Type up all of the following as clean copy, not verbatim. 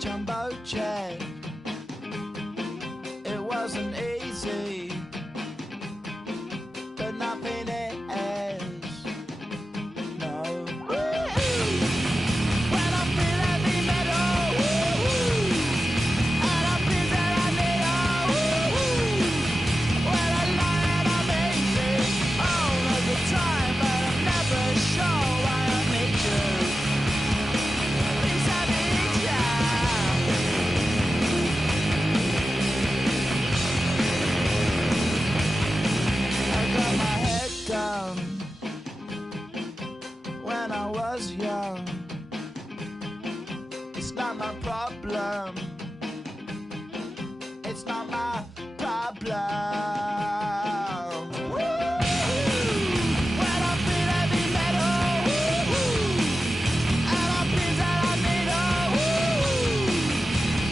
jumbo jet. It wasn't easy, but nothing is. No. When I feel heavy metal, and I feel that I need when I lie and I'm easy all of the time, but I'm never sure why I need you. Please I need ya. I got my head down when I was young. It's not my problem. It's not my problem. When I feel heavy metal, and I feel that I need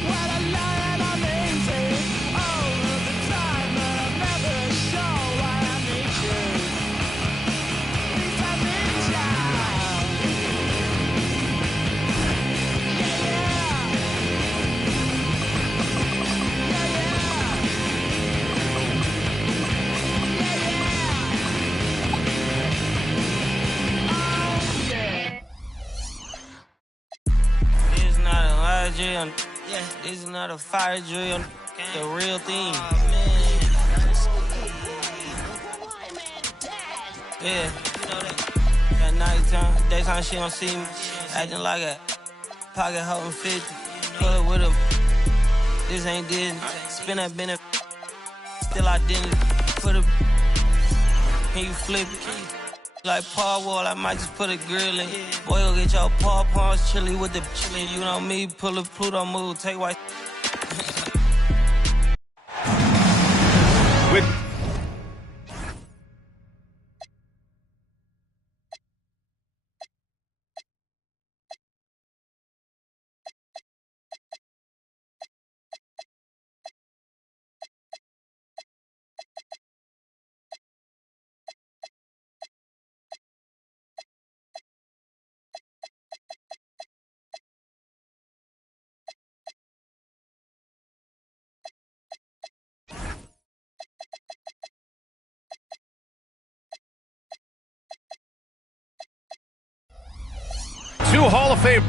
when I lie and I'm easy all of the time, but I'm never sure why I need you. Please I need ya. Yeah, yeah. This is not a lie drill. Yeah, this is not a fire drill. The real thing. Yeah, you know that. At nighttime, daytime she don't see me. Acting like a pocket holding 50. Pull up with him. This ain't Disney. Spin that benefit. Still identity. Put a. Can you flip it? Like Paul Wall, I might just put a grill in. Boy, go get your paw paws chili with the chili. You know me, pull a Pluto move, take white. With two Hall of Fame.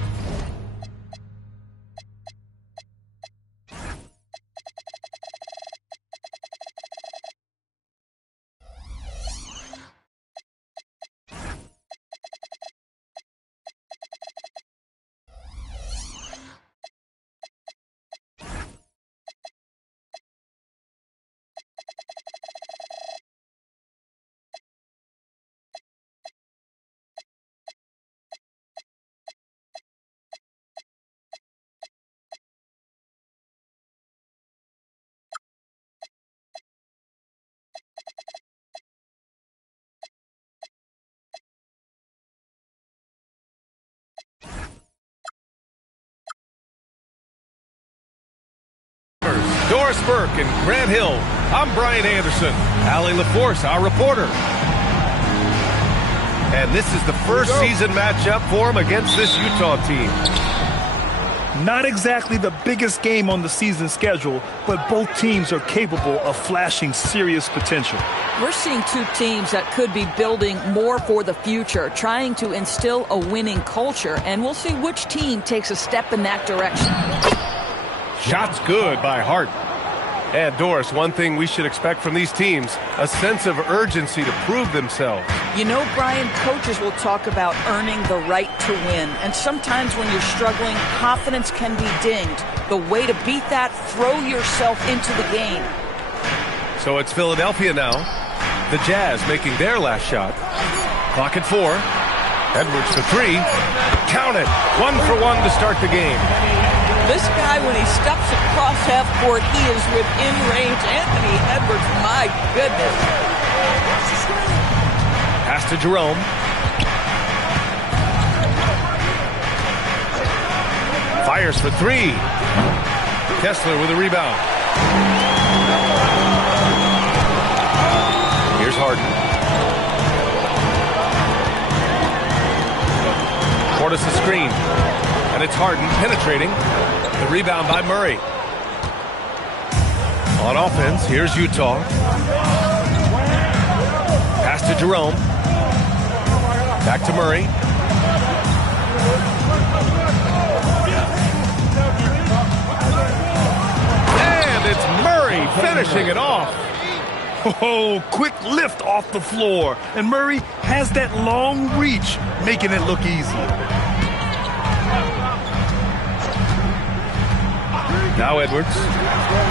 Doris Burke and Grant Hill. I'm Brian Anderson. Allie LaForce, our reporter. And this is the first season matchup for him against this Utah team. Not exactly the biggest game on the season schedule, but both teams are capable of flashing serious potential. We're seeing two teams that could be building more for the future, trying to instill a winning culture, and we'll see which team takes a step in that direction. Shots good by Hart. And Doris, one thing we should expect from these teams, a sense of urgency to prove themselves. You know, Brian, coaches will talk about earning the right to win. And sometimes when you're struggling, confidence can be dinged. The way to beat that, throw yourself into the game. So it's Philadelphia now. The Jazz making their last shot. Clock at 4. Edwards for 3. Count it. 1 for 1 to start the game. This guy, when he steps across half court, he is within range. Anthony Edwards, my goodness. Pass to Jerome. Fires for 3. Kessler with a rebound. Here's Harden. Portis a screen. And it's Harden penetrating. The rebound by Murray. On offense, here's Utah. Pass to Jerome. Back to Murray. And it's Murray finishing it off. Oh, quick lift off the floor. And Murray has that long reach, making it look easy. Now Edwards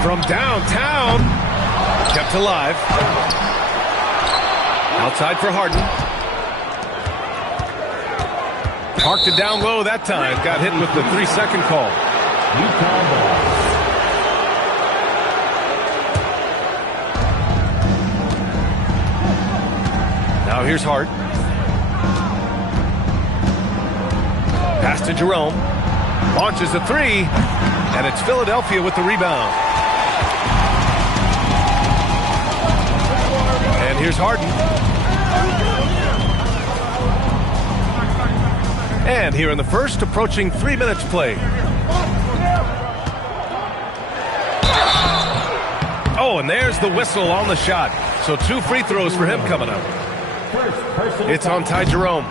from downtown, kept alive. Outside for Harden. Parked it down low that time. Got hit with the 3-second call. Now here's Hart. Pass to Jerome. Launches a three. And it's Philadelphia with the rebound. And here's Harden. And here in the first, approaching 3 minutes played. Oh, and there's the whistle on the shot. So 2 free throws for him coming up. It's on Ty Jerome.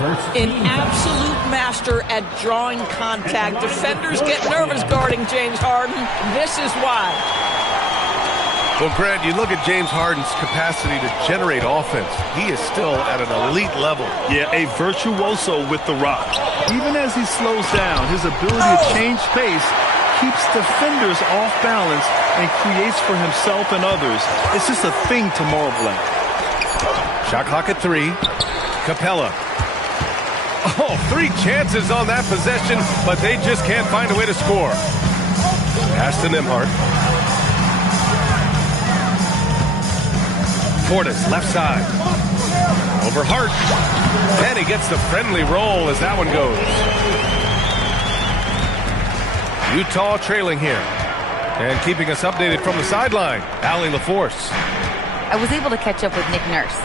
An absolute master at drawing contact. Defenders get nervous guarding James Harden. This is why. Well, Grant, you look at James Harden's capacity to generate offense. He is still at an elite level. Yeah, a virtuoso with the rock. Even as he slows down, his ability to change pace keeps defenders off balance and creates for himself and others. It's just a thing to marvel at. Shot clock at 3. Capella. Oh, 3 chances on that possession, but they just can't find a way to score. Pass to Nembhard. Portis, left side. Over Hart. And he gets the friendly roll as that one goes. Utah trailing here. And keeping us updated from the sideline, Allie LaForce. I was able to catch up with Nick Nurse.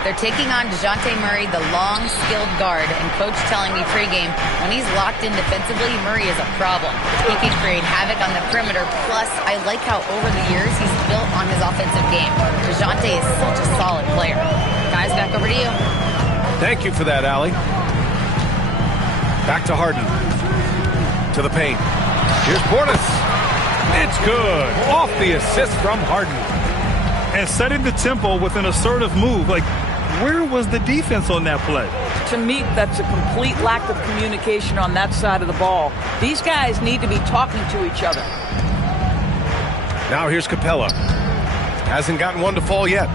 They're taking on DeJounte Murray, the long, skilled guard, and coach telling me pregame, when he's locked in defensively, Murray is a problem. He can create havoc on the perimeter, plus I like how over the years he's built on his offensive game. DeJounte is such a solid player. Guys, back over to you. Thank you for that, Allie. Back to Harden. To the paint. Here's Portis. It's good. Off the assist from Harden. And setting the tempo with an assertive move. Like, where was the defense on that play? To me, that's a complete lack of communication on that side of the ball. These guys need to be talking to each other. Now here's Capella. Hasn't gotten one to fall yet.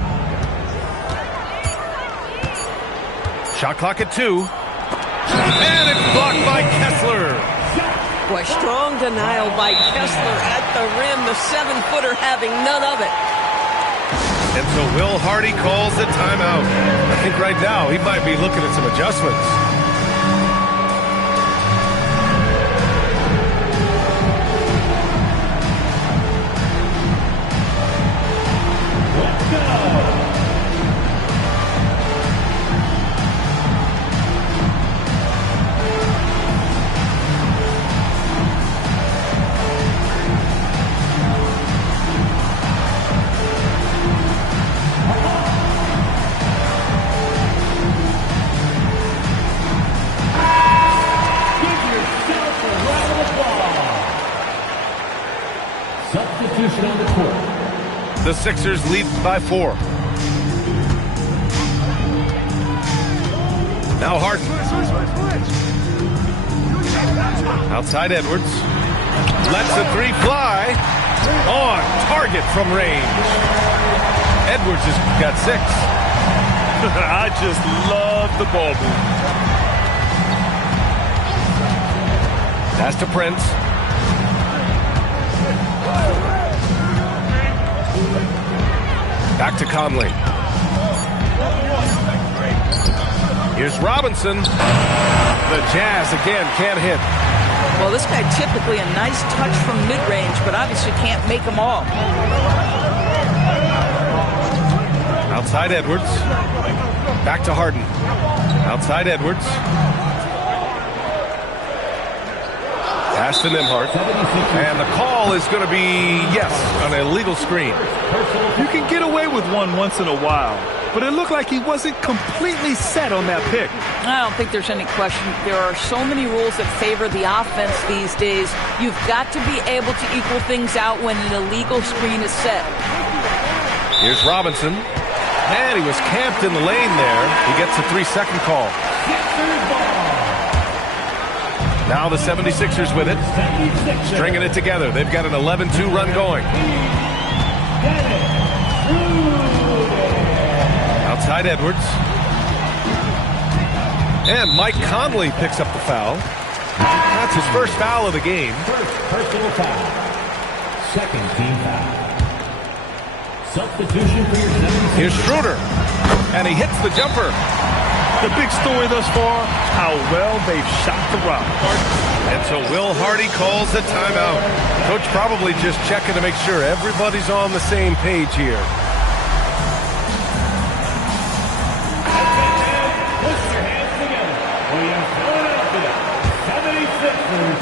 Shot clock at 2. And it's blocked by Kessler. Boy, strong denial by Kessler at the rim. The 7-footer having none of it. And so Will Hardy calls the timeout. I think right now he might be looking at some adjustments. Let's go. On the court. The Sixers lead by 4. Now Harden. Outside Edwards. Lets the 3 fly. On target from range. Edwards has got 6. I just love the ball move. Pass to Prince. Back to Conley. Here's Robinson. The Jazz again can't hit. Well, this guy typically a nice touch from mid-range, but obviously can't make them all. Outside Edwards. Back to Harden. Outside Edwards. Pass to Nimhart. And the call is going to be, yes, an illegal screen. You can get away with one once in a while, but it looked like he wasn't completely set on that pick. I don't think there's any question. There are so many rules that favor the offense these days. You've got to be able to equal things out when an illegal screen is set. Here's Robinson. And he was camped in the lane there. He gets a 3-second call. Now the 76ers with it. Stringing it together. They've got an 11-2 run going. Outside Edwards. And Mike Conley picks up the foul. That's his first foul of the game. First personal foul. Second team foul. Substitution for your 76ers. Here's Schroeder. And he hits the jumper. The big story thus far, how well they've shot the rock. And so Will Hardy calls the timeout. Coach probably just checking to make sure everybody's on the same page here. Put your hands together for your Philadelphia 76ers.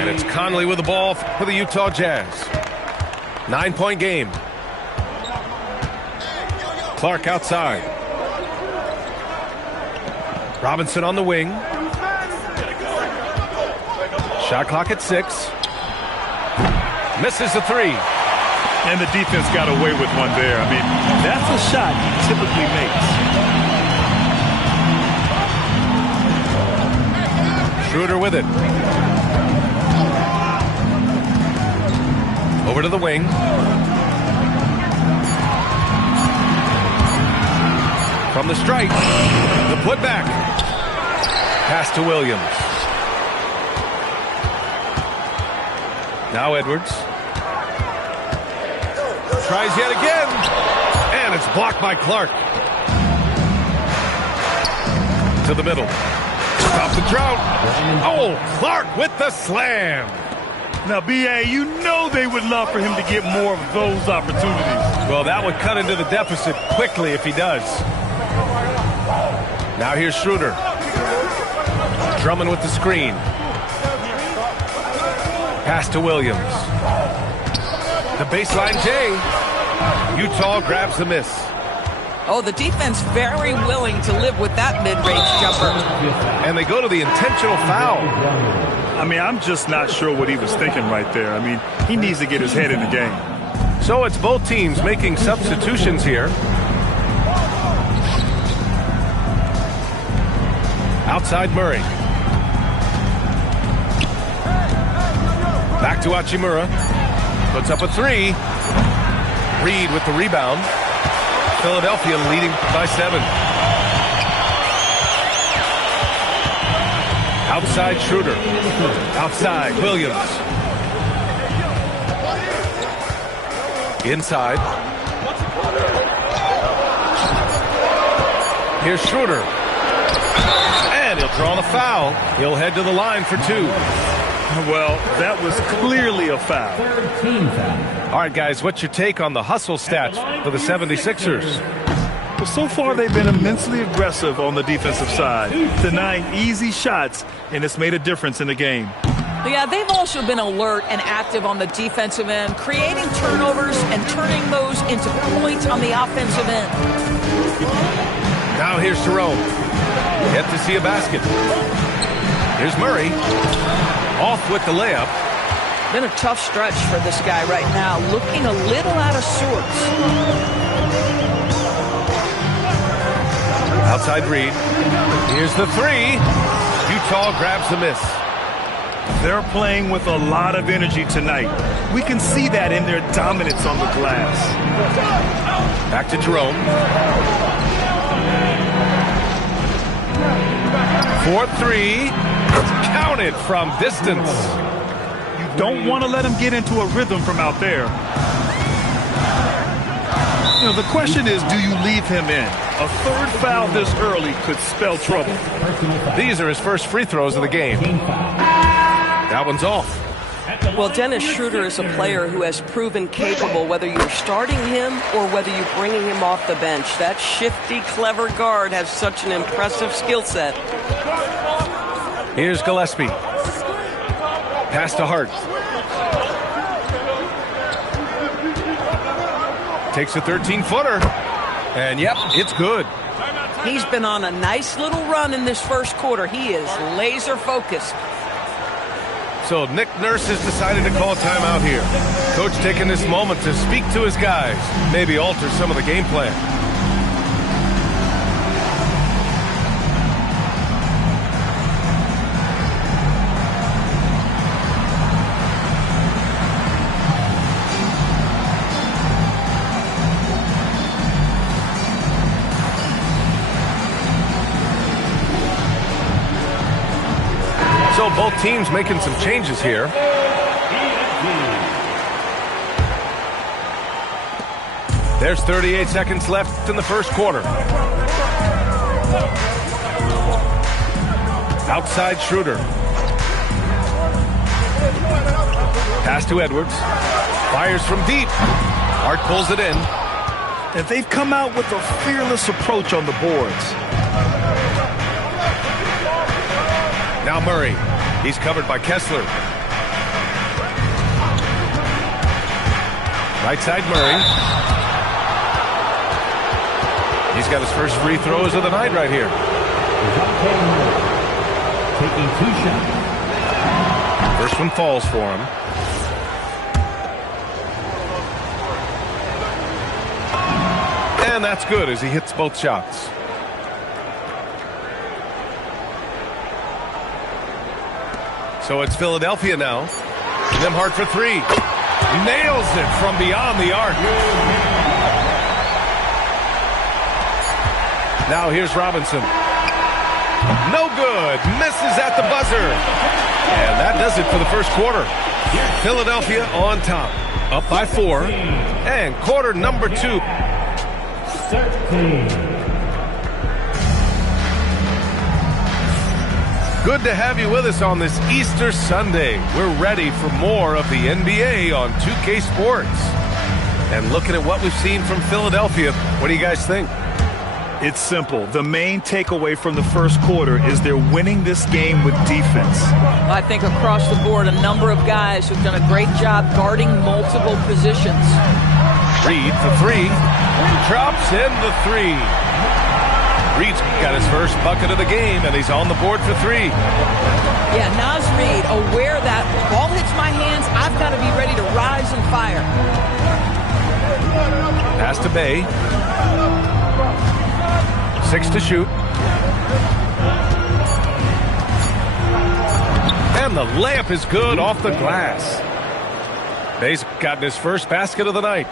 And it's Conley with the ball for the Utah Jazz. 9-point game. Clark outside. Robinson on the wing. Shot clock at 6. Misses the 3. And the defense got away with one there. I mean, that's a shot he typically makes. Schroeder with it. Over to the wing. From the stripe. The putback. Pass to Williams. Now Edwards. Tries yet again. And it's blocked by Clark. To the middle. Stop the drought. Oh, Clark with the slam. Now, B.A., you know they would love for him to get more of those opportunities. Well, that would cut into the deficit quickly if he does. Now here's Schroeder. Drummond with the screen. Pass to Williams. The baseline J. Utah grabs the miss. Oh, the defense very willing to live with that mid-range jumper. And they go to the intentional foul. I mean, I'm just not sure what he was thinking right there. I mean, he needs to get his head in the game. So it's both teams making substitutions here. Outside Murray. Back to Hachimura. Puts up a 3. Reed with the rebound. Philadelphia leading by 7. Outside Schroeder. Outside Williams. Inside. Here's Schroeder. And he'll draw the foul. He'll head to the line for 2. Well, that was clearly a foul. Third team foul. All right, guys, what's your take on the hustle stats for the 76ers? Well, so far they've been immensely aggressive on the defensive side, denying easy shots, and it's made a difference in the game. Yeah, they've also been alert and active on the defensive end, creating turnovers and turning those into points on the offensive end. Now here's Jerome. Yet to see a basket. Here's Murray. Off with the layup. Been a tough stretch for this guy right now, looking a little out of sorts. Outside Reed. Here's the 3. Utah grabs the miss. They're playing with a lot of energy tonight. We can see that in their dominance on the glass. Back to Jerome. 4-3. Counted from distance. You don't want to let him get into a rhythm from out there. You know, the question is, do you leave him in? A third foul this early could spell trouble. These are his first free throws of the game. That one's off. Well, Dennis Schroeder is a player who has proven capable whether you're starting him or whether you're bringing him off the bench. That shifty, clever guard has such an impressive skill set. Here's Gillespie. Pass to Hart. Takes a 13-footer. And, yep, it's good. He's been on a nice little run in this first quarter. He is laser focused. So Nick Nurse has decided to call timeout here. Coach taking this moment to speak to his guys, maybe alter some of the game plan. So both teams making some changes here. There's 38 seconds left in the first quarter. Outside Schroeder. Pass to Edwards. Fires from deep. Hart pulls it in. And they've come out with a fearless approach on the boards. Now Murray. He's covered by Kessler. Right side Murray. He's got his first free throws of the night right here. Taking 2 shots. First one falls for him. And that's good as he hits both shots. So it's Philadelphia now. Nembhard for 3. Nails it from beyond the arc. Now here's Robinson. No good. Misses at the buzzer. And that does it for the first quarter. Philadelphia on top. Up by 4. And quarter number 2. 13. Good to have you with us on this Easter Sunday. We're ready for more of the NBA on 2K Sports. And looking at what we've seen from Philadelphia, what do you guys think? It's simple. The main takeaway from the first quarter is they're winning this game with defense. I think across the board, a number of guys who've done a great job guarding multiple positions. Reed for 3. Drops in the 3. Reed's got his first bucket of the game, and he's on the board for 3. Yeah, Naz Reid, aware that ball hits my hands, I've got to be ready to rise and fire. Pass to Bay. 6 to shoot. And the layup is good off the glass. Bay's gotten his first basket of the night.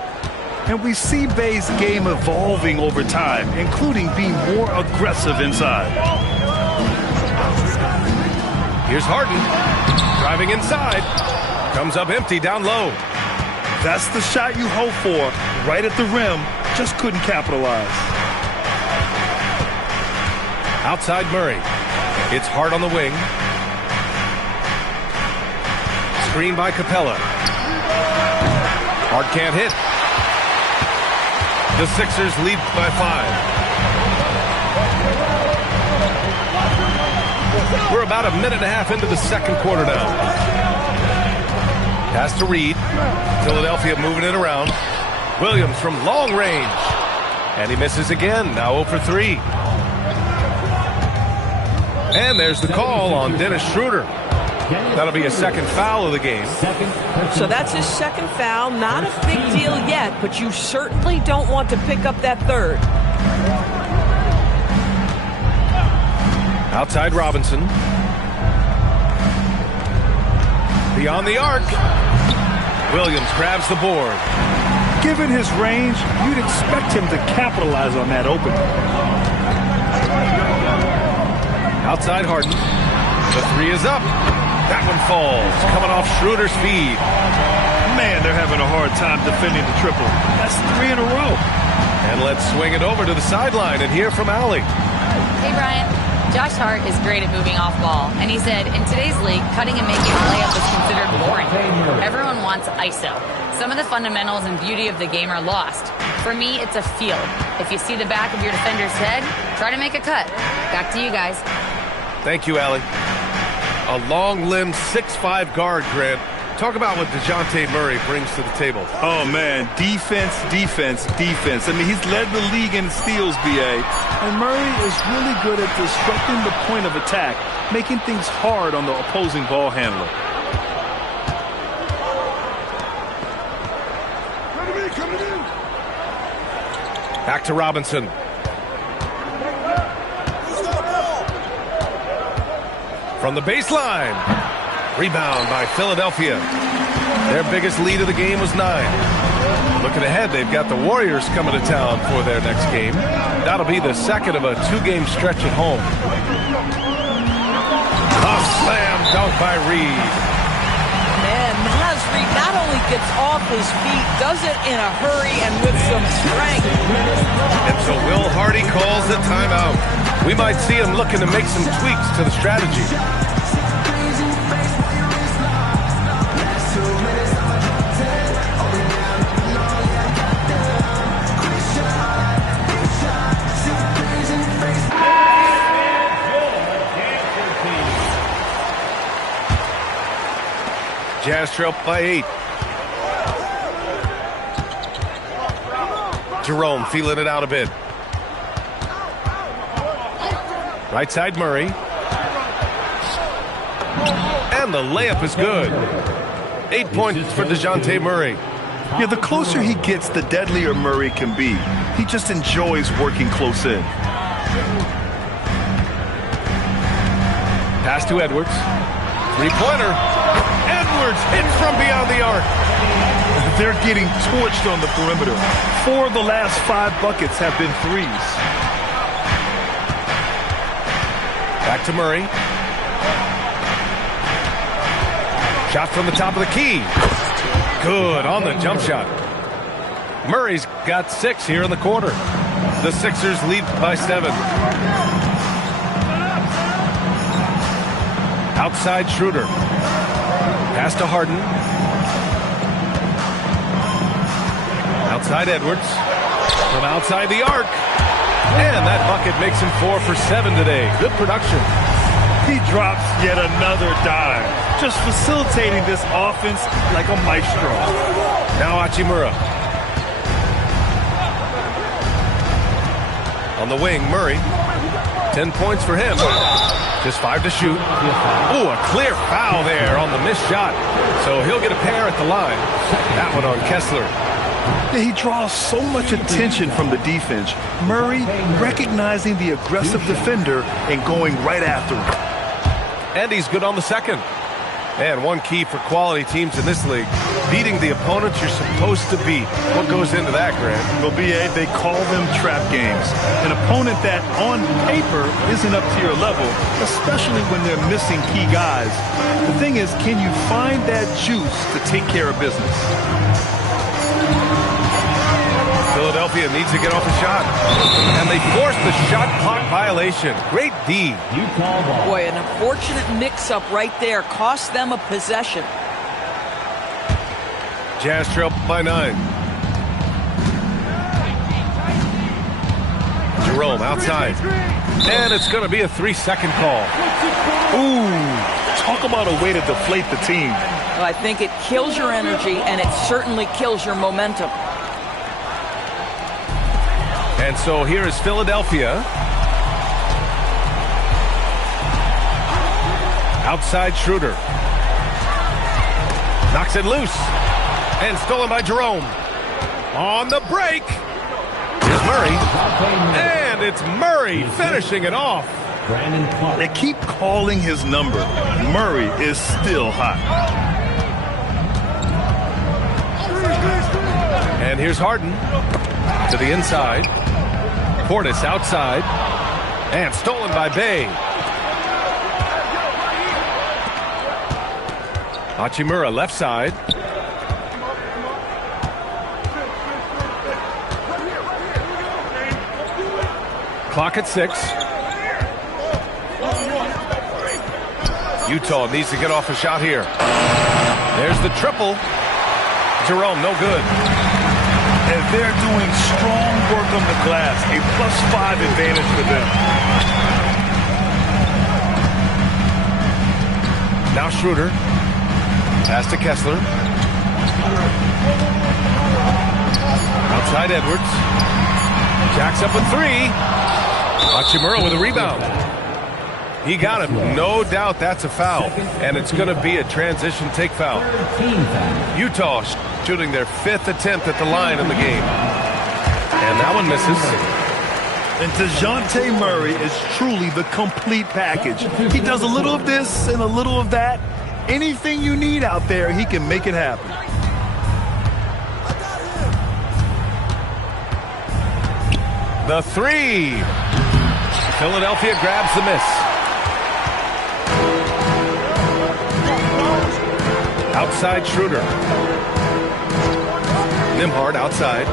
And we see Bay's game evolving over time, including being more aggressive inside. Here's Harden. Driving inside. Comes up empty down low. That's the shot you hope for. Right at the rim. Just couldn't capitalize. Outside Murray. It's Hart on the wing. Screen by Capella. Hart can't hit. The Sixers lead by 5. We're about a minute and a half into the second quarter now. Pass to Reed. Philadelphia moving it around. Williams from long range. And he misses again. Now 0 for 3. And there's the call on Dennis Schroeder. That'll be a second foul of the game. So that's his second foul. Not a big deal yet, but you certainly don't want to pick up that third. Outside Robinson. Beyond the arc. Williams grabs the board. Given his range, you'd expect him to capitalize on that opening. Outside Harden. The 3 is up. That one falls. Coming off Schroeder's feed. Man, they're having a hard time defending the triple. That's 3 in a row. And let's swing it over to the sideline and hear from Allie. Hey, Brian. Josh Hart is great at moving off ball, and he said, in today's league, cutting and making a layup is considered boring. Everyone wants ISO. Some of the fundamentals and beauty of the game are lost. For me, it's a feel. If you see the back of your defender's head, try to make a cut. Back to you guys. Thank you, Allie. A long-limbed 6'5" guard, Grant. Talk about what DeJounte Murray brings to the table. Oh, man, defense, defense, defense. I mean, he's led the league in steals, B.A. And Murray is really good at disrupting the point of attack, making things hard on the opposing ball handler. Back to Robinson. From the baseline. Rebound by Philadelphia. Their biggest lead of the game was 9. Looking ahead, they've got the Warriors coming to town for their next game. That'll be the second of a 2-game stretch at home. A slam dunk by Reed. Man, Naz Reed not only gets off his feet, does it in a hurry and with some strength. And so Will Hardy calls the timeout. We might see him looking to make some tweaks to the strategy. Jazz trail by 8. Jerome feeling it out a bit. Right side Murray. And the layup is good. 8 points for DeJounte Murray. Yeah, the closer he gets, the deadlier Murray can be. He just enjoys working close in. Pass to Edwards. Three-pointer. Edwards hits from beyond the arc. They're getting torched on the perimeter. 4 of the last 5 buckets have been threes. Back to Murray. Shot from the top of the key. Good on the jump shot. Murray's got 6 here in the quarter. The Sixers lead by 7. Outside Schroeder. Pass to Harden. Outside Edwards. From outside the arc. And that bucket makes him 4 for 7 today. Good production. He drops yet another dime. Just facilitating this offense like a maestro. Now Hachimura. On the wing, Murray. 10 points for him. Just 5 to shoot. Ooh, a clear foul there on the missed shot. So he'll get a pair at the line. That one on Kessler. He draws so much attention from the defense. Murray recognizing the aggressive defender and going right after him. And he's good on the second. And one key for quality teams in this league, beating the opponents you're supposed to beat. What goes into that, Grant? Well, BA, they call them trap games. An opponent that on paper isn't up to your level, especially when they're missing key guys. The thing is, can you find that juice to take care of business? Philadelphia needs to get off a shot. And they force the shot clock violation. Great D. Boy, an unfortunate mix-up right there cost them a possession. Jazz trail by 9. Jerome outside. And it's going to be a 3-second call. Ooh, talk about a way to deflate the team. Well, I think it kills your energy, and it certainly kills your momentum. And so here is Philadelphia. Outside Schroeder. Knocks it loose. And stolen by Jerome. On the break. Here's Murray. And it's Murray finishing it off. They keep calling his number. Murray is still hot. And here's Harden. To the inside. Portis outside. And stolen by Bay. Hachimura left side. Clock at 6. Utah needs to get off a shot here. There's the triple. Jerome, no good. And they're doing strong work on the glass. A +5 advantage for them. Now Schroeder. Pass to Kessler. Outside Edwards. Jacks up with 3. Hachimura with a rebound. He got him. No doubt that's a foul. And it's going to be a transition take foul. Utah shooting their 5th attempt at the line in the game. And that one misses. And DeJounte Murray is truly the complete package. He does a little of this and a little of that. Anything you need out there, he can make it happen. The 3. Philadelphia grabs the miss. Outside Schroeder. Nembhard outside.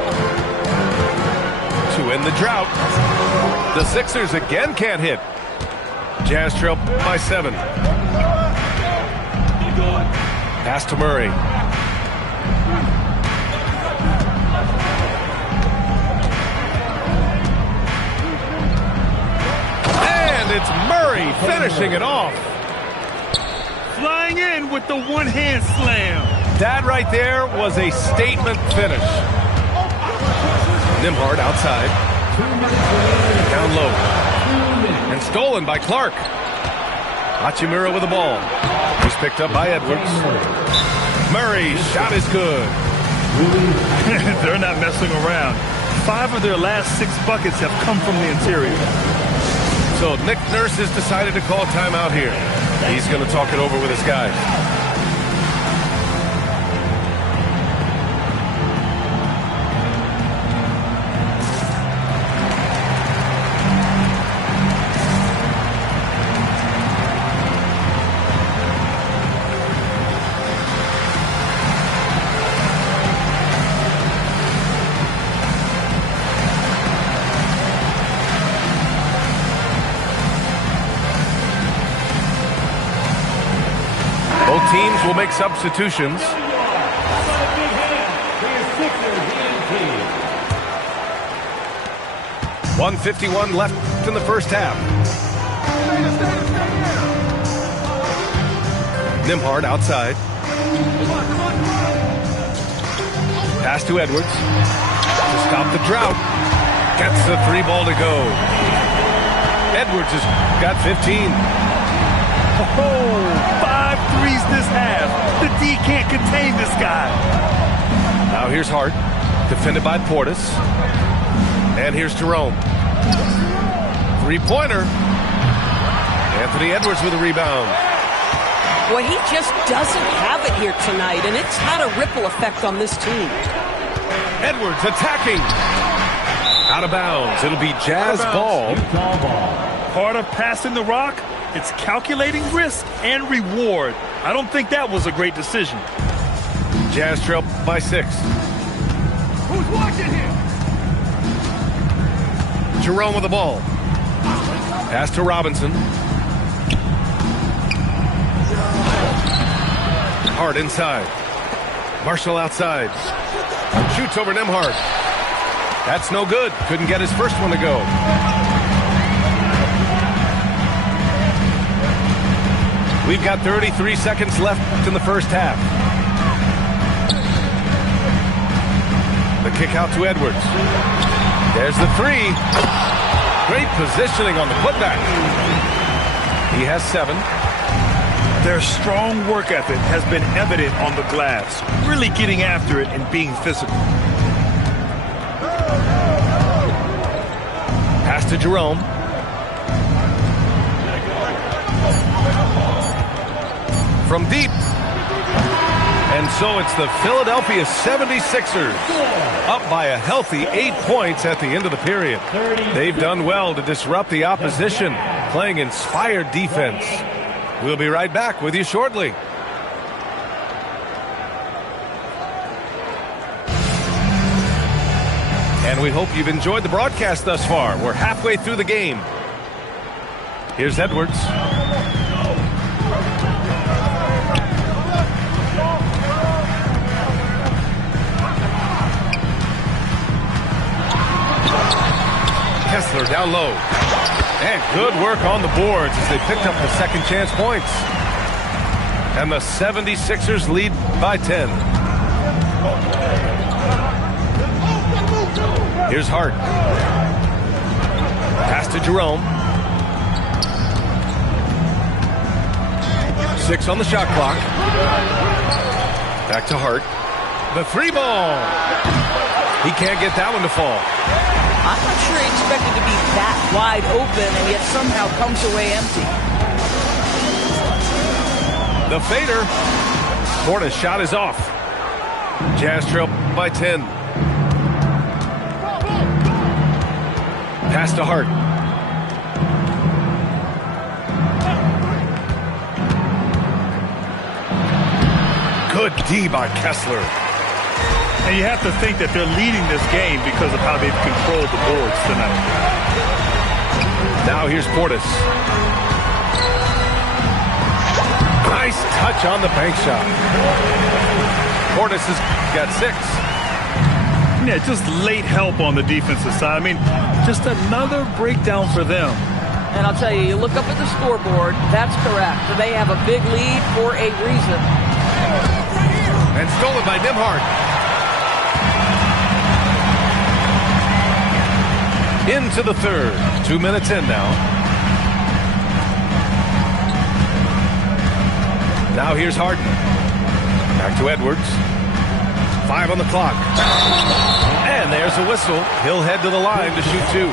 To end the drought. The Sixers again can't hit. Jazz trail by 7. Pass to Murray. And it's Murray finishing it off. Flying in with the one-hand slam. That right there was a statement finish. Nembhard outside. Down low. And stolen by Clark. Hachimura with the ball. He's picked up by Edwards. Murray's shot is good. They're not messing around. 5 of their last 6 buckets have come from the interior. So Nick Nurse has decided to call timeout here. He's going to talk it over with his guys. Both teams will make substitutions. 1:51 left in the first half. Nembhard outside. Pass to Edwards. To stop the drought. Gets the 3 ball to go. Edwards has got 15. Oh, 5 threes this half. The D can't contain this guy. Now here's Hart, defended by Portis. And here's Jerome. 3-pointer. Anthony Edwards with a rebound. Well, he just doesn't have it here tonight, and it's had a ripple effect on this team. Edwards attacking. Out of bounds. It'll be Jazz ball. Part of passing the rock, it's calculating risk and reward. I don't think that was a great decision. Jazz trail by 6. Who's watching him? Jerome with the ball. Pass to Robinson. Hart inside. Marshall outside. Shoots over Nembhard. That's no good. Couldn't get his first one to go. We've got 33 seconds left in the first half. The kick out to Edwards. There's the 3. Great positioning on the putback. He has 7. Their strong work ethic has been evident on the glass, really getting after it and being physical. Pass to Jerome. From deep. And so it's the Philadelphia 76ers up by a healthy 8 points at the end of the period. They've done well to disrupt the opposition, playing inspired defense. We'll be right back with you shortly. And we hope you've enjoyed the broadcast thus far. We're halfway through the game. Here's Edwards. Kessler down low. And good work on the boards as they picked up the second chance points. And the 76ers lead by 10. Here's Hart. Pass to Jerome. 6 on the shot clock. Back to Hart. The 3 ball. He can't get that one to fall. I'm not sure he expected to be that wide open and yet somehow comes away empty. The fader. Portis' shot is off. Jazz trail by 10. Pass to Hart. Good D by Kessler. And you have to think that they're leading this game because of how they've controlled the boards tonight. Now here's Portis. Nice touch on the bank shot. Portis has got 6. Yeah, just late help on the defensive side. I mean, just another breakdown for them. And I'll tell you, you look up at the scoreboard, that's correct. They have a big lead for a reason. And stolen by Nembhard. Into the third. 2 minutes in now. Now here's Harden. Back to Edwards. 5 on the clock. And there's a whistle. He'll head to the line to shoot 2.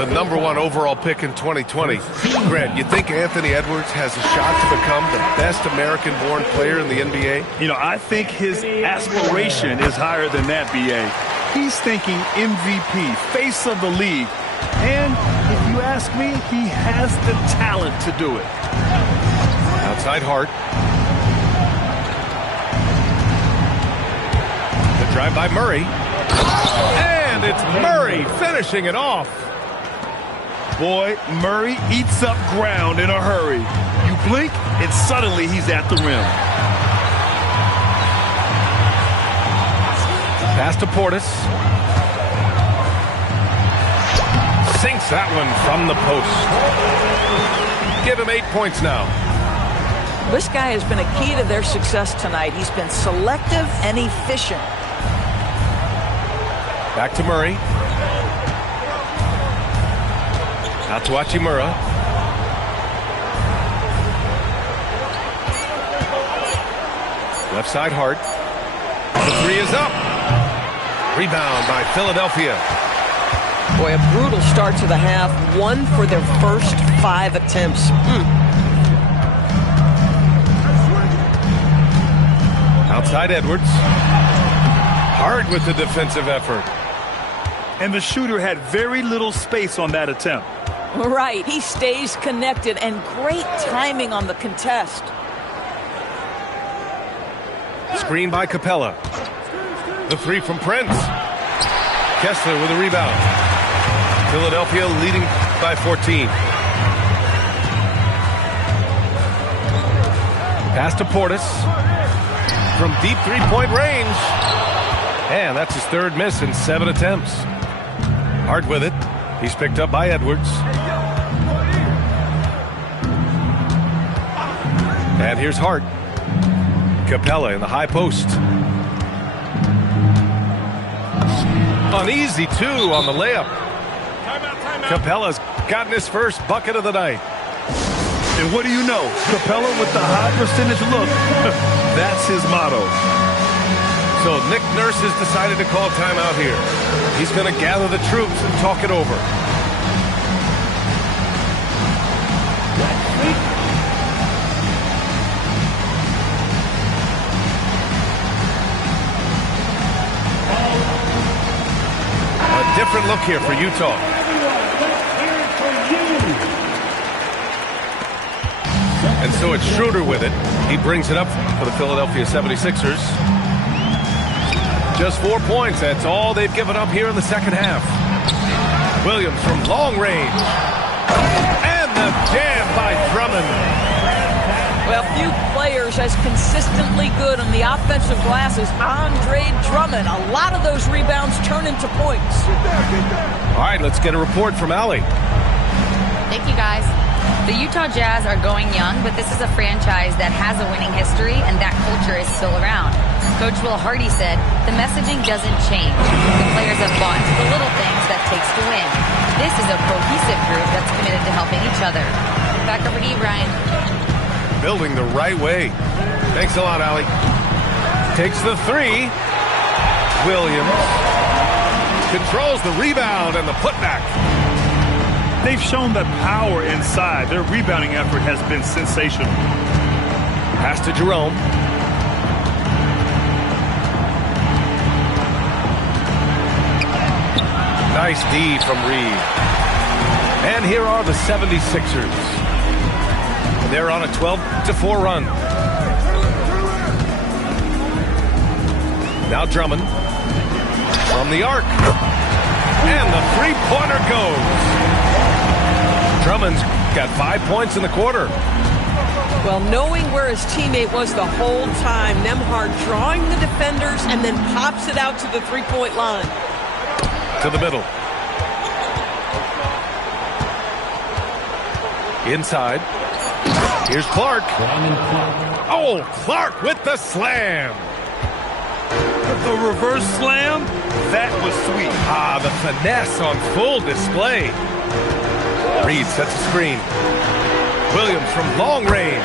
The #1 overall pick in 2020. Grant, you think Anthony Edwards has a shot to become the best American-born player in the NBA? You know, I think his aspiration is higher than that, B.A. He's thinking MVP, face of the league. And if you ask me, he has the talent to do it. Outside Hart. The drive by Murray. And it's Murray finishing it off. Boy, Murray eats up ground in a hurry. You blink, and suddenly he's at the rim. Pass to Portis. Sinks that one from the post. Give him 8 points now. This guy has been a key to their success tonight. He's been selective and efficient. Back to Murray. Out to Hachimura. Left side Hart. The 3 is up. Rebound by Philadelphia. Boy, a brutal start to the half. 1 for their first 5 attempts. Outside Edwards. Hart with the defensive effort. And the shooter had very little space on that attempt. Right, he stays connected and great timing on the contest. Screen by Capella. The 3 from Prince. Kessler with a rebound. Philadelphia leading by 14. Pass to Portis. From deep 3-point range. And that's his 3rd miss in 7 attempts. Hart with it. He's picked up by Edwards. And here's Hart. Capella in the high post. Uneasy 2 on the layup. Capella's gotten his first bucket of the night. And what do you know? Capella with the high percentage look. That's his motto. So Nick Nurse has decided to call timeout here. He's going to gather the troops and talk it over. A different look here for Utah. And so it's Schroeder with it. He brings it up for the Philadelphia 76ers. Just 4 points. That's all they've given up here in the second half. Williams from long range. And the jam by Drummond. Well, few players as consistently good on the offensive glass as Andre Drummond. A lot of those rebounds turn into points. All right, let's get a report from Allie. Thank you, guys. The Utah Jazz are going young, but this is a franchise that has a winning history, and that culture is still around. Coach Will Hardy said, the messaging doesn't change. The players have bought into the little things that takes to win. This is a cohesive group that's committed to helping each other. Back over to you, Brian. Building the right way. Thanks a lot, Allie. Takes the three. Williams controls the rebound and the putback. They've shown that power inside. Their rebounding effort has been sensational. Pass to Jerome. Nice D from Reed. And here are the 76ers. They're on a 12-4 run. Now Drummond from the arc. And the three-pointer goes. Drummond's got 5 points in the quarter. Well, knowing where his teammate was the whole time, Nembhard drawing the defenders and then pops it out to the three-point line. To the middle. Inside. Here's Clark. Oh, Clark with the slam. The reverse slam, that was sweet. Ah, the finesse on full display. Reed sets a screen. Williams from long range.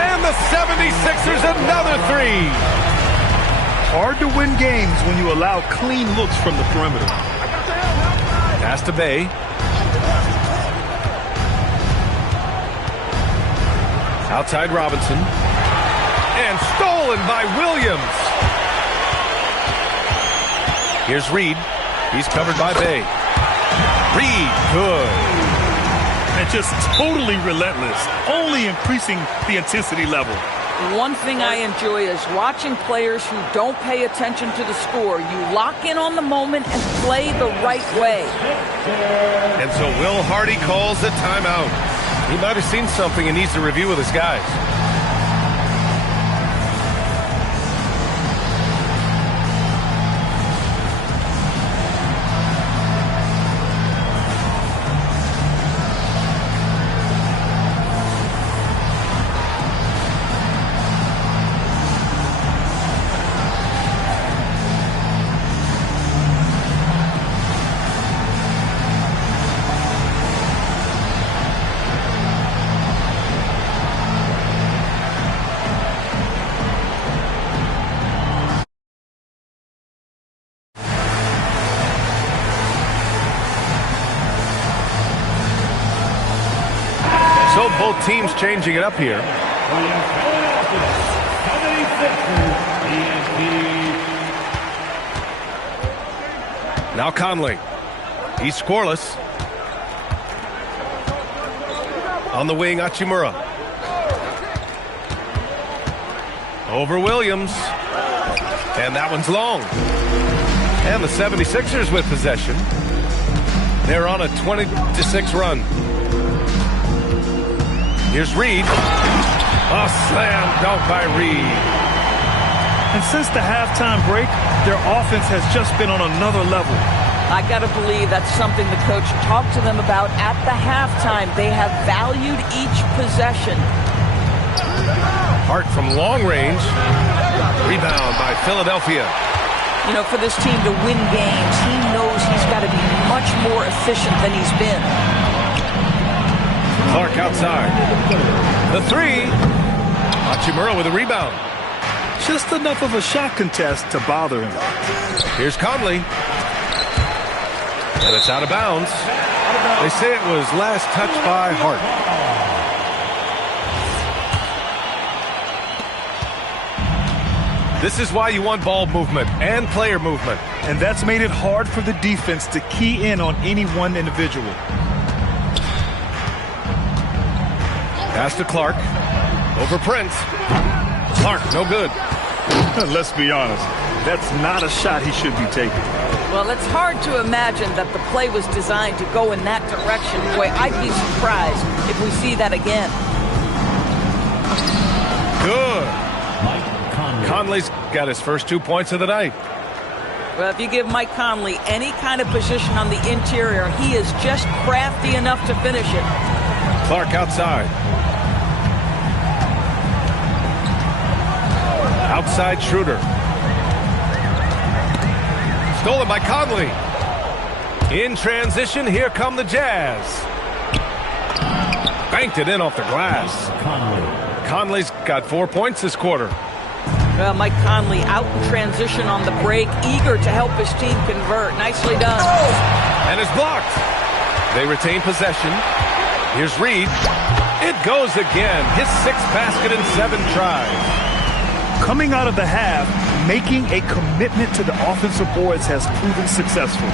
And the 76ers another three. Hard to win games when you allow clean looks from the perimeter. Pass to Bay. Outside Robinson. And stolen by Williams. Here's Reed. He's covered by Bay. Reed, good. And just totally relentless, only increasing the intensity level. One thing I enjoy is watching players who don't pay attention to the score. You lock in on the moment and play the right way. And so Will Hardy calls a timeout. He might have seen something and needs to review with his guys. So both teams changing it up here. Now Conley. He's scoreless. On the wing, Hachimura. Over Williams. And that one's long. And the 76ers with possession. They're on a 20-6 run. Here's Reed. A slam dunk by Reed. And since the halftime break, their offense has just been on another level. I got to believe that's something the coach talked to them about at the halftime. They have valued each possession. Hart from long range. Rebound by Philadelphia. You know, for this team to win games, he knows he's got to be much more efficient than he's been. Clark outside. The three. Hachimura with a rebound. Just enough of a shot contest to bother him. Here's Conley. And it's out of bounds. They say it was last touched by Hart. This is why you want ball movement and player movement. And that's made it hard for the defense to key in on any one individual. Pass to Clark. Over Prince. Clark, no good. Let's be honest. That's not a shot he should be taking. Well, it's hard to imagine that the play was designed to go in that direction. Boy, I'd be surprised if we see that again. Good. Conley's got his first 2 points of the night. Well, if you give Mike Conley any kind of position on the interior, he is just crafty enough to finish it. Clark outside. Outside Schroeder. Stolen by Conley. In transition, here come the Jazz. Banked it in off the glass. Conley's got 4 points this quarter. Well, Mike Conley out in transition on the break, eager to help his team convert. Nicely done. And it's blocked. They retain possession. Here's Reed. It goes again. His 6th basket in 7 tries. Coming out of the half, making a commitment to the offensive boards has proven successful.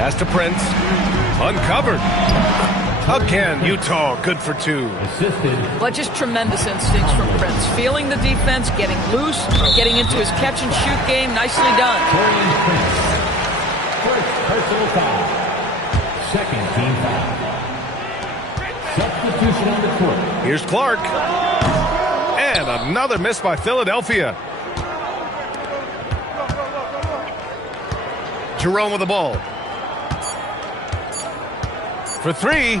Pass to Prince. Uncovered. Again, Utah good for 2. Well, just tremendous instincts from Prince. Feeling the defense, getting loose, getting into his catch-and-shoot game. Nicely done. First personal foul. Second team foul. Substitution on the court. Here's Clark. And another miss by Philadelphia. Jerome with the ball. For 3.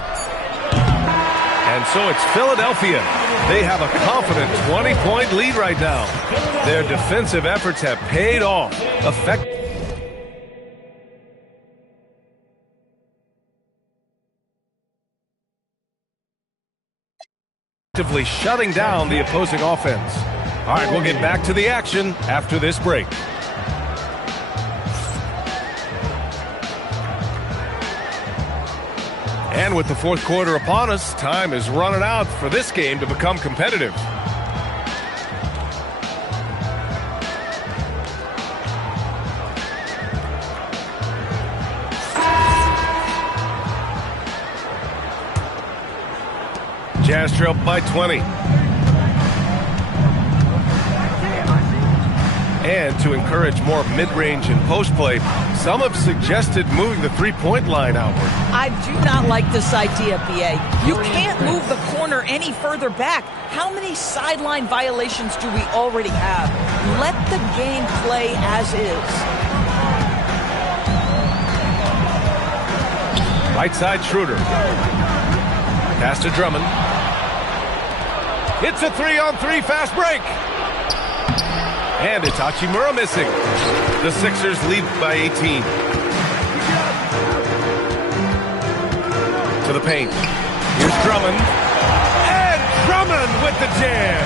And so it's Philadelphia. They have a confident 20-point lead right now. Their defensive efforts have paid off. Effectively shutting down the opposing offense. All right, we'll get back to the action after this break. And with the 4th quarter upon us, time is running out for this game to become competitive. Jazz trail by 20. And to encourage more mid-range and post play, some have suggested moving the three-point line outward. I do not like this idea, B.A. You can't move the corner any further back. How many sideline violations do we already have? Let the game play as is. Right side Schroeder. Pass to Drummond. It's a 3-on-3 fast break. And it's Hachimura missing. The Sixers lead by 18. To the paint. Here's Drummond. And Drummond with the jam.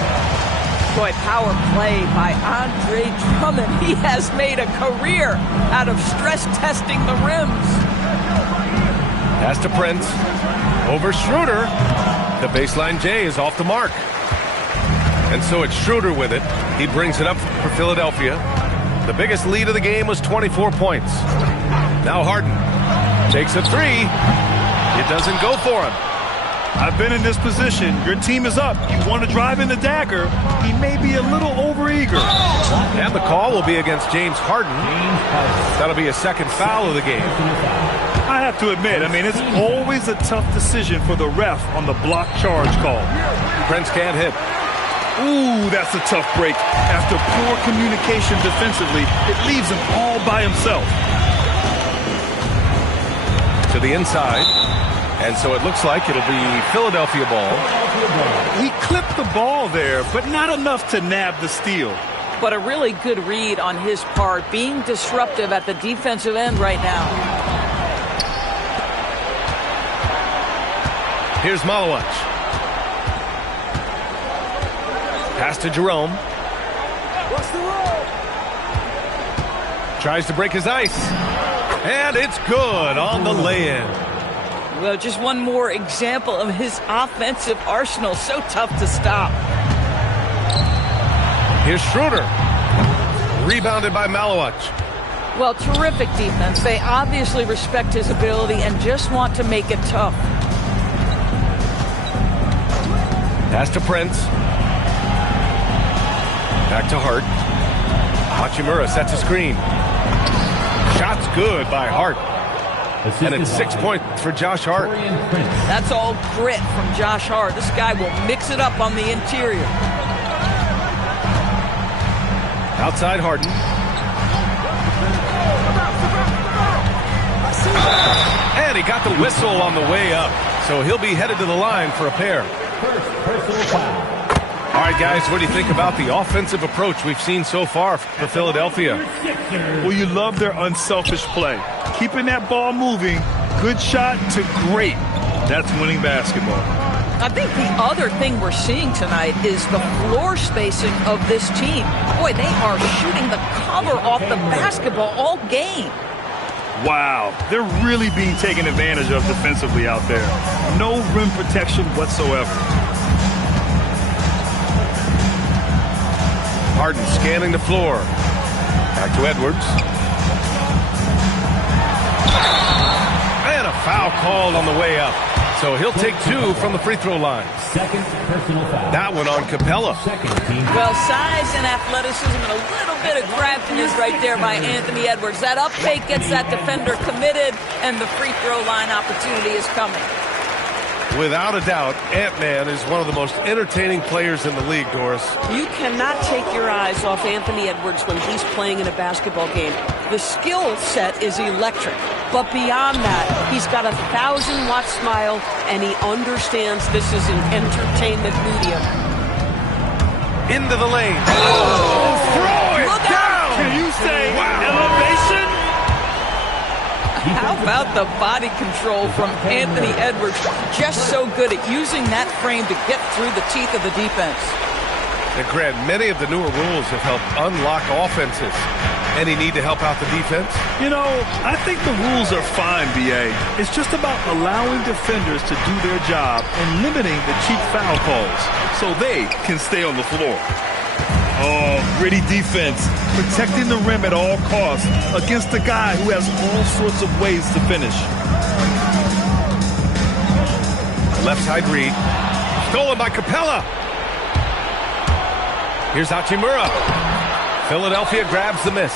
Boy, power play by Andre Drummond. He has made a career out of stress testing the rims. Pass to Prince. Over Schroeder. The baseline J is off the mark. And so it's Schroeder with it. He brings it up for Philadelphia. The biggest lead of the game was 24 points. Now Harden takes a 3. It doesn't go for him. I've been in this position. Your team is up. You want to drive in the dagger. He may be a little overeager. And the call will be against James Harden. That'll be a 2nd foul of the game. I have to admit, it's always a tough decision for the ref on the block charge call. Prince can't hit. Ooh, that's a tough break. After poor communication defensively, it leaves him all by himself. To the inside. And so it looks like it'll be Philadelphia ball. He clipped the ball there, but not enough to nab the steal. But a really good read on his part, being disruptive at the defensive end right now. Here's Malawich. Pass to Jerome. Tries to break his ice. And it's good on the lay-in. Well, just one more example of his offensive arsenal. So tough to stop. Here's Schroeder. Rebounded by Malawich. Well, terrific defense. They obviously respect his ability and just want to make it tough. Pass to Prince. Back to Hart. Hachimura sets a screen. Shot's good by Hart. And it's 6 points for Josh Hart. That's all grit from Josh Hart. This guy will mix it up on the interior. Outside Harden. And he got the whistle on the way up. So he'll be headed to the line for a pair. First personal foul. All right, guys, what do you think about the offensive approach we've seen so far for Philadelphia? Well, you love their unselfish play. Keeping that ball moving, good shot to great. That's winning basketball. I think the other thing we're seeing tonight is the floor spacing of this team. Boy, they are shooting the cover off the basketball all game. Wow, they're really being taken advantage of defensively out there. No rim protection whatsoever. Harden scanning the floor. Back to Edwards. And a foul called on the way up. So he'll take 2 from the free throw line. Second personal foul. That one on Capella. Second team. Well, size and athleticism and a little bit of craftiness right there by Anthony Edwards. That up fake gets that defender committed, and the free throw line opportunity is coming. Without a doubt, Ant-Man is one of the most entertaining players in the league, Doris. You cannot take your eyes off Anthony Edwards when he's playing in a basketball game. The skill set is electric. But beyond that, he's got a 1,000-watt smile, and he understands this is an entertainment medium. Into the lane. Oh, throw it down! Can you say Wow. elevation? How about the body control from Anthony Edwards? Just so good at using that frame to get through the teeth of the defense. And Grant, many of the newer rules have helped unlock offenses. Any need to help out the defense? You know, I think the rules are fine, B.A. It's just about allowing defenders to do their job and limiting the cheap foul calls so they can stay on the floor. Oh, gritty defense, protecting the rim at all costs against a guy who has all sorts of ways to finish. Left side read. Stolen by Capella. Here's Hachimura. Philadelphia grabs the miss.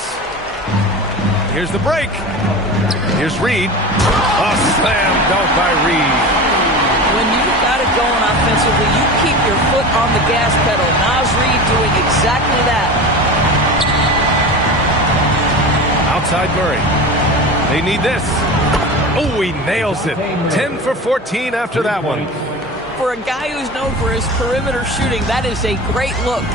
Here's the break. Here's Reed. A slam dunk by Reed. When you've got it going offensively, you keep your foot on the gas pedal. Naz Reid doing exactly that. Outside Murray. They need this. Oh, he nails it. 10 for 14 after that one. For a guy who's known for his perimeter shooting, that is a great look.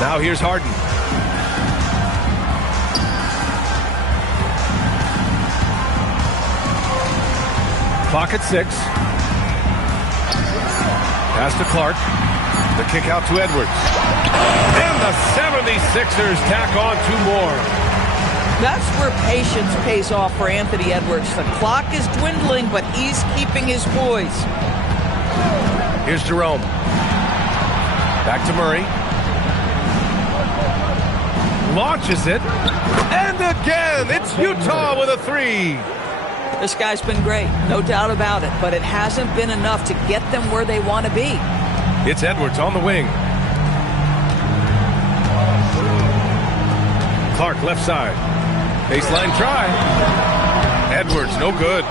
Now here's Harden. Clock at 6. Pass to Clark. The kick out to Edwards. And the 76ers tack on 2 more. That's where patience pays off for Anthony Edwards. The clock is dwindling, but he's keeping his poise. Here's Jerome. Back to Murray. Launches it. And again, it's Utah with a 3. This guy's been great, no doubt about it, but it hasn't been enough to get them where they want to be. It's Edwards on the wing. Clark left side. Baseline try. Edwards, no good.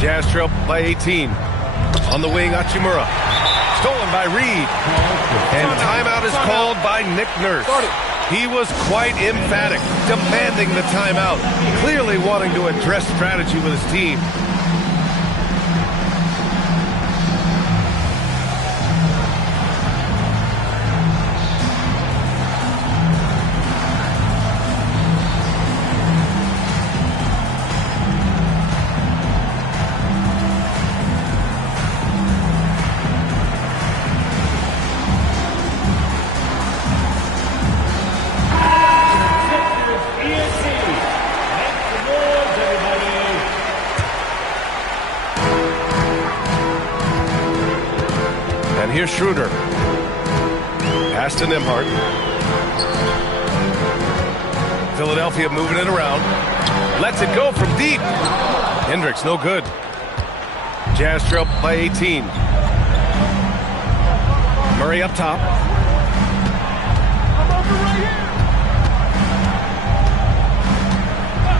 Jazz trail by 18. On the wing, Hachimura. Stolen by Reed. And timeout is called by Nick Nurse. He was quite emphatic, demanding the timeout, clearly wanting to address strategy with his team. Here's Schroeder. Pass to Nembhard. Philadelphia moving it around. Lets it go from deep. Hendricks, no good. Jazz trail by 18. Murray up top.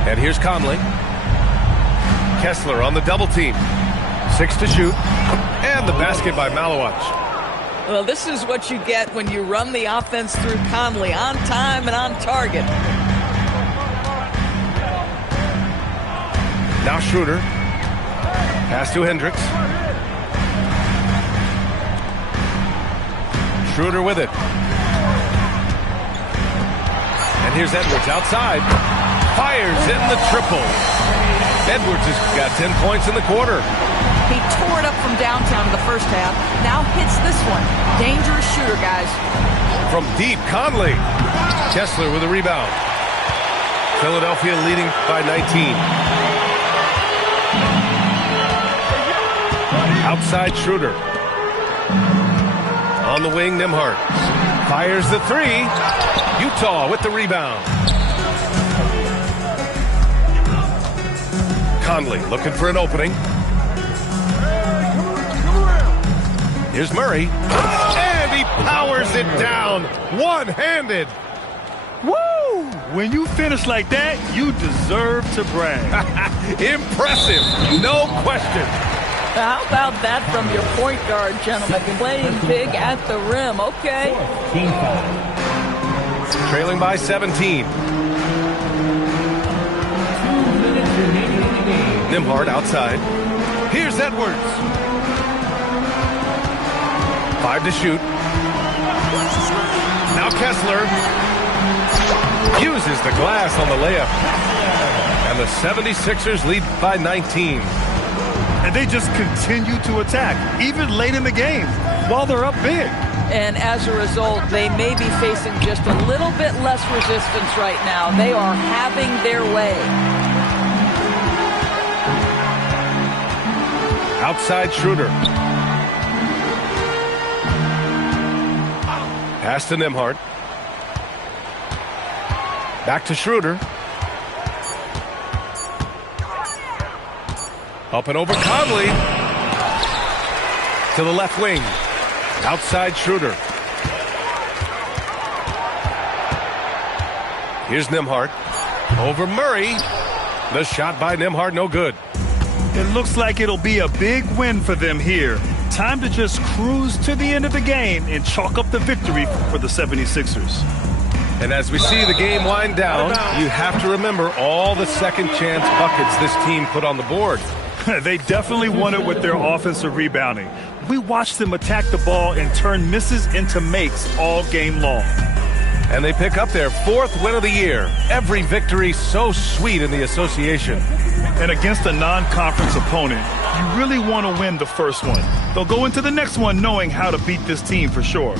And here's Conley. Kessler on the double team. 6 to shoot. And the basket by Malawach. Well, this is what you get when you run the offense through Conley, on time and on target. Now Schroeder. Pass to Hendricks. Schroeder with it. And here's Edwards outside. Fires in the triple. Edwards has got 10 points in the quarter. He tore it up from downtown in the first half. Now hits this one. Dangerous shooter, guys. From deep, Conley. Kessler with a rebound. Philadelphia leading by 19. Outside Schroeder. On the wing, Nembhard. Fires the three. Utah with the rebound. Conley looking for an opening. Here's Murray. And he powers it down. One-handed. Woo! When you finish like that, you deserve to brag. Impressive. No question. How about that from your point guard, gentlemen? Playing big at the rim. Okay. Team foul. Trailing by 17. Nembhard outside. Here's Edwards. 5 to shoot. Now Kessler uses the glass on the layup. And the 76ers lead by 19. And they just continue to attack, even late in the game, while they're up big. And as a result, they may be facing just a little bit less resistance right now. They are having their way. Outside Schroeder. Pass to Nembhard. Back to Schroeder. Up and over Conley. To the left wing. Outside Schroeder. Here's Nembhard. Over Murray. The shot by Nembhard, no good. It looks like it'll be a big win for them here. Time to just cruise to the end of the game and chalk up the victory for the 76ers. And as we see the game wind down, you have to remember all the second chance buckets this team put on the board. They definitely won it with their offensive rebounding. We watched them attack the ball and turn misses into makes all game long. And they pick up their 4th win of the year. Every victory so sweet in the association. And against a non-conference opponent, you really want to win the first one. They'll go into the next one knowing how to beat this team for sure.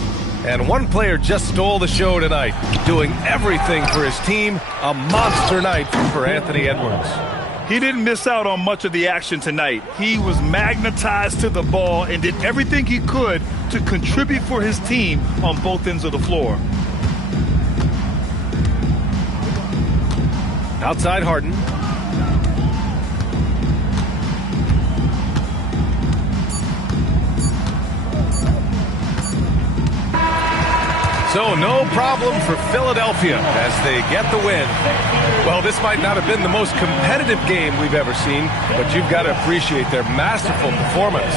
And one player just stole the show tonight, doing everything for his team. A monster night for Anthony Edwards. He didn't miss out on much of the action tonight. He was magnetized to the ball and did everything he could to contribute for his team on both ends of the floor. Outside Harden. So no problem for Philadelphia as they get the win. Well, this might not have been the most competitive game we've ever seen, but you've got to appreciate their masterful performance.